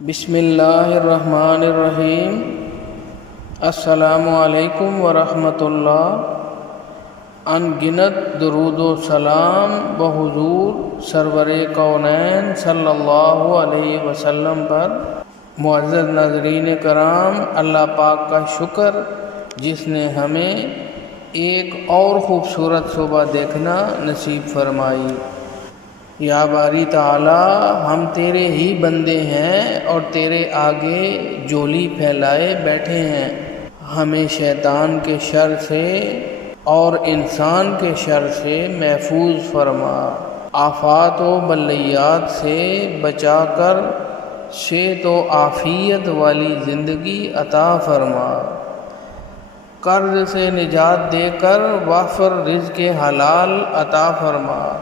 بسم اللہ الرحمن الرحیم۔ السلام علیکم ورحمۃ اللہ۔ ان گنت درود و سلام بحضور سرور کونین صلی اللہ علیہ وسلم پر۔ معزز ناظرین کرام، اللہ پاک کا شکر جس نے ہمیں ایک اور خوبصورت صبح دیکھنا نصیب فرمائی۔ یا باری تعالی، ہم تیرے ہی بندے ہیں اور تیرے آگے جولی پھیلائے بیٹھے ہیں۔ ہمیں شیطان کے شر سے اور انسان کے شر سے محفوظ فرما، آفات و بلیات سے بچا کر صحت و عافیت والی زندگی عطا فرما، قرض سے نجات دے کر وافر رزق حلال عطا فرما۔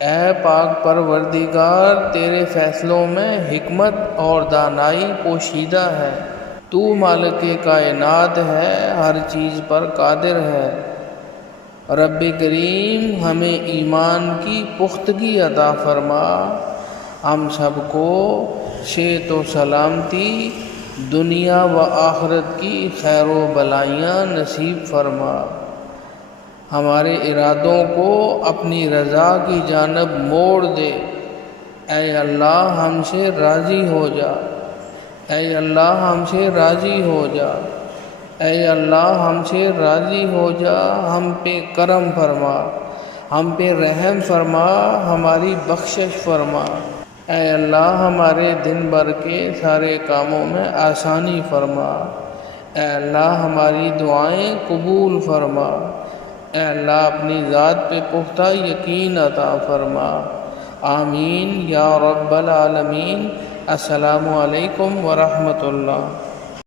اے پاک پروردگار، تیرے فیصلوں میں حکمت اور دانائی پوشیدہ ہے۔ تو مالک کائنات ہے، ہر چیز پر قادر ہے۔ رب کریم، ہمیں ایمان کی پختگی عطا فرما، ہم سب کو صحت و سلامتی، دنیا و آخرت کی خیر و بلائیاں نصیب فرما۔ ہمارے ارادوں کو اپنی رضا کی جانب موڑ دے۔ اے اللہ، ہم سے راضی ہو جا۔ اے اللہ، ہم سے راضی ہو جا۔ اے اللہ، ہم سے راضی ہو جا۔ ہم پہ کرم فرما، ہم پہ رحم فرما، ہماری بخشش فرما۔ اے اللہ، ہمارے دن بھر کے سارے کاموں میں آسانی فرما۔ اے اللہ، ہماری دعائیں قبول فرما۔ اے اللہ، اپنی ذات پہ پختہ یقین عطا فرما۔ آمین یا رب العالمین۔ السلام علیکم ورحمۃ اللہ۔